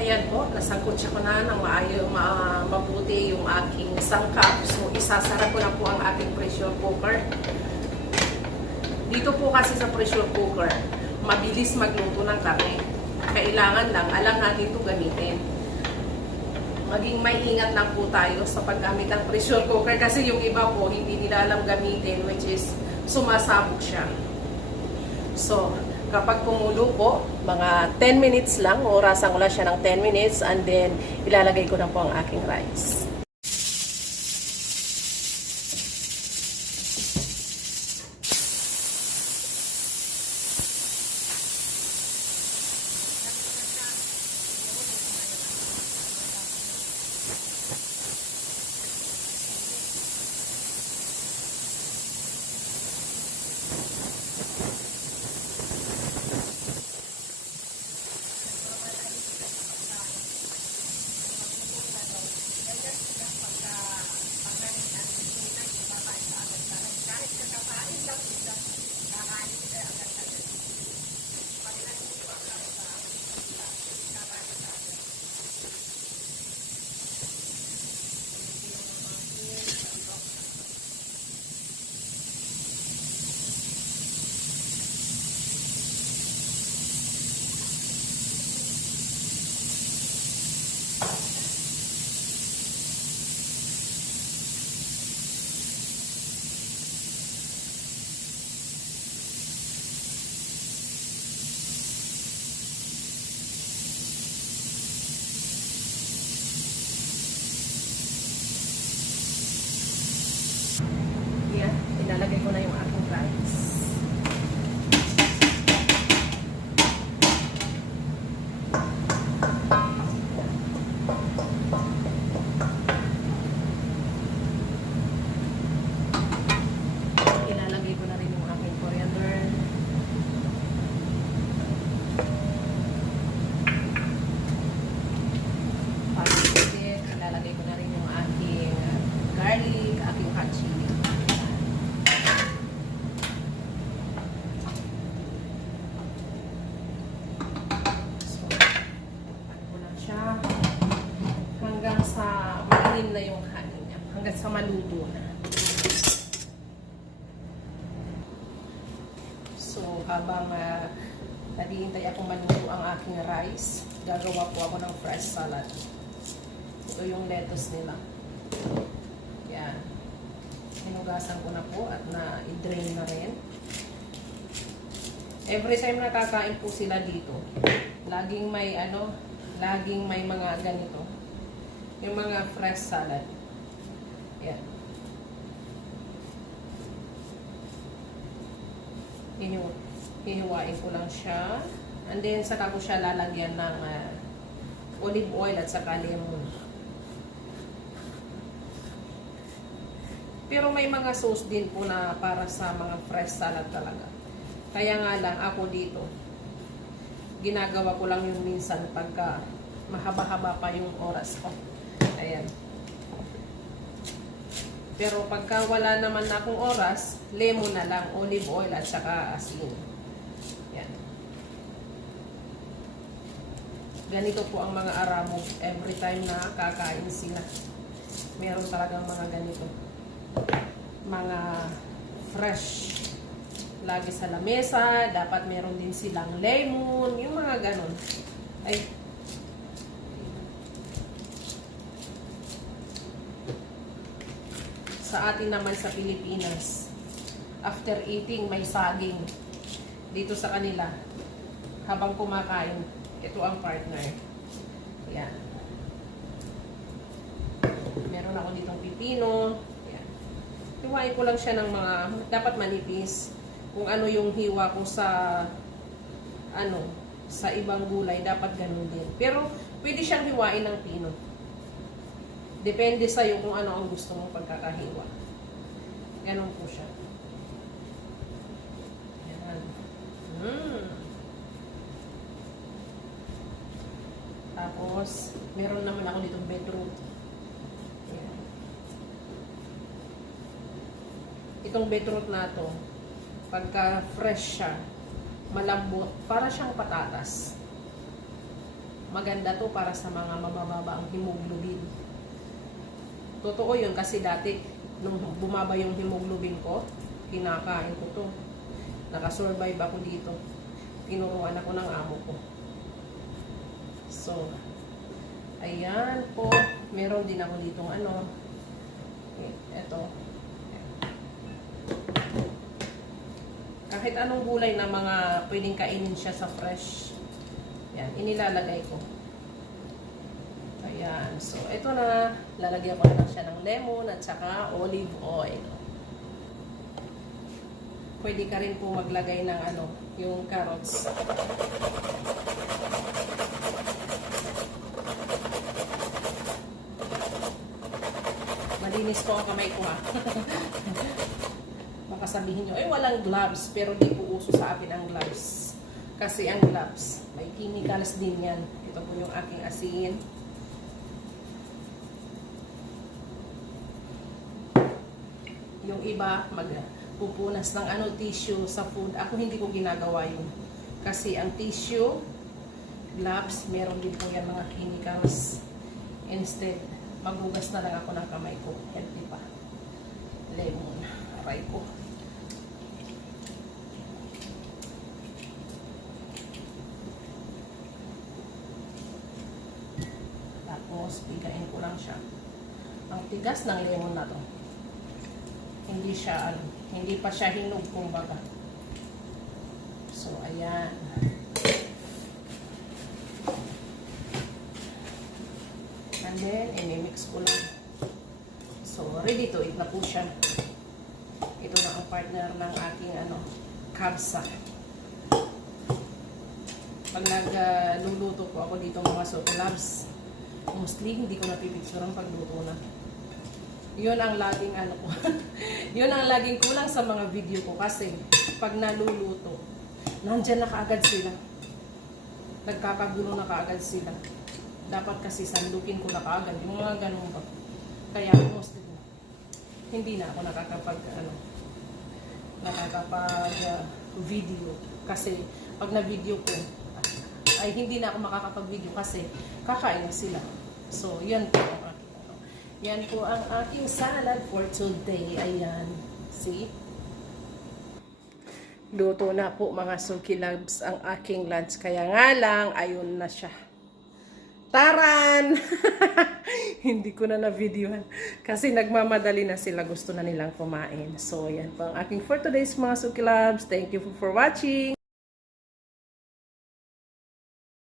Ayan po, nasangkutsa ko na ng mabuti yung aking sangkap. So, isasara ko na po ang ating pressure cooker. Dito po kasi sa pressure cooker, mabilis magluto ng karne. Kailangan lang, alam natin ito gamitin. Maging may ingat lang po tayo sa paggamit ng pressure cooker kasi yung iba po, hindi nila alam gamitin, which is sumasabog siya. So, kapag kumulo po, mga 10 minutes lang, orasan ko lang siya ng 10 minutes and then ilalagay ko na po ang aking rice. Yan, ilalagay ko na yung aking rice. Ilalagay ko na rin yung aking coriander. Pag-isip, ilalagay ko na rin yung aking garlic, aking hot chili. Hanggang sa malalim na yung kanin niya. Hanggang sa maluto na. So, habang naghihintay akong maluto ang aking rice, gagawa po ako ng fresh salad. Ito yung lettuce nila. Yan. Hinugasan ko na po at na-drain na rin. Every time nakakain po sila dito, laging may laging may mga ganito. Yung mga fresh salad. Yan. Hihiwain ko lang siya. And then, saka ko siya lalagyan ng olive oil at saka lemon. Pero may mga sauce din po na para sa mga fresh salad talaga. Kaya nga lang, ako dito, ginagawa ko lang yung minsan pagka mahaba-haba pa yung oras ko. Ayan. Pero pagka wala naman na akong oras, lemon na lang, olive oil at saka asin. Yan. Ganito po ang mga Aramo every time na kakain sila. Meron talagang mga ganito. Mga fresh. Lagi sa lamesa, dapat meron din silang lemon, yung mga ganon. Ay, sa atin naman sa Pilipinas, after eating, may saging. Dito sa kanila, habang kumakain, ito ang partner. Yan. Meron ako ditong pipino. Yan. Hiwain ko lang siya ng mga, dapat manipis. Kung ano yung hiwa ko sa, sa ibang gulay, dapat ganun din. Pero, pwede siyang hiwain ng pino. Depende sa'yo kung ano ang gusto mong pagkakahiwa. Ganon po siya. Yan. Tapos, meron naman ako ditong beetroot. Yan. Itong beetroot na to, pagka fresh siya, malambot, para siyang patatas. Maganda to para sa mga mabababa ang hemoglobin. Totoo yun kasi dati, nung bumaba yung hemoglobin ko, kinakain ko to. Nakasurvive ako dito. Tinuruan ako ng amo ko. So, ayan po. Meron din ako ditong ano. Ito. Kahit anong gulay na mga pwedeng kainin siya sa fresh. Yan, inilalagay ko. Ayan. So, ito na. Lalagyan ko na lang siya ng lemon at saka olive oil. Pwede ka rin po maglagay ng ano, yung carrots. Malinis po ang kamay ko ha. Baka sabihin nyo, walang gloves. Pero di po uso sa akin ang gloves. Kasi ang gloves, may chemicals din yan. Ito po yung aking asin. Yung iba, magpupunas ng ano, tissue sa food. Ako hindi ko ginagawa yun. Kasi ang tissue, gloves, meron din po yan mga chemicals. Instead, maghugas na lang ako ng kamay ko. Healthy pa. Lemon. Aray ko. Tapos, pigain ko lang siya. Ang tigas ng lemon na to. Hindi siya, hindi pa siya hinog, kumbaga. So, ayan. And then, i-mix ko lang. So, ready to eat na po siya. Ito na ang partner ng aking, kabsa. Pag nagluluto po ako dito mga sokolabs, mostly, hindi ko napipicturean pagluto na. Yun ang laging ko. Yun ang laging kulang sa mga video ko kasi pag naluluto, nandyan na kaagad sila. Nagkakagulo na kaagad sila. Dapat kasi sandukin ko na kaagad. Yung mga ganun ba. Kaya mostly, hindi na ako nakakapag video. Kasi pag na-video ko, ay hindi na ako makakapag-video kasi kakain na sila. So, yan po ang yan po ang aking salad for today. Ayan. See? Luto na po mga sukilabs ang aking lunch. Kaya nga lang, ayun na siya. Taran! Hindi ko na na-videohan. Kasi nagmamadali na sila. Gusto na nilang kumain. So, yan po ang aking for today's mga sukilabs. Thank you for watching.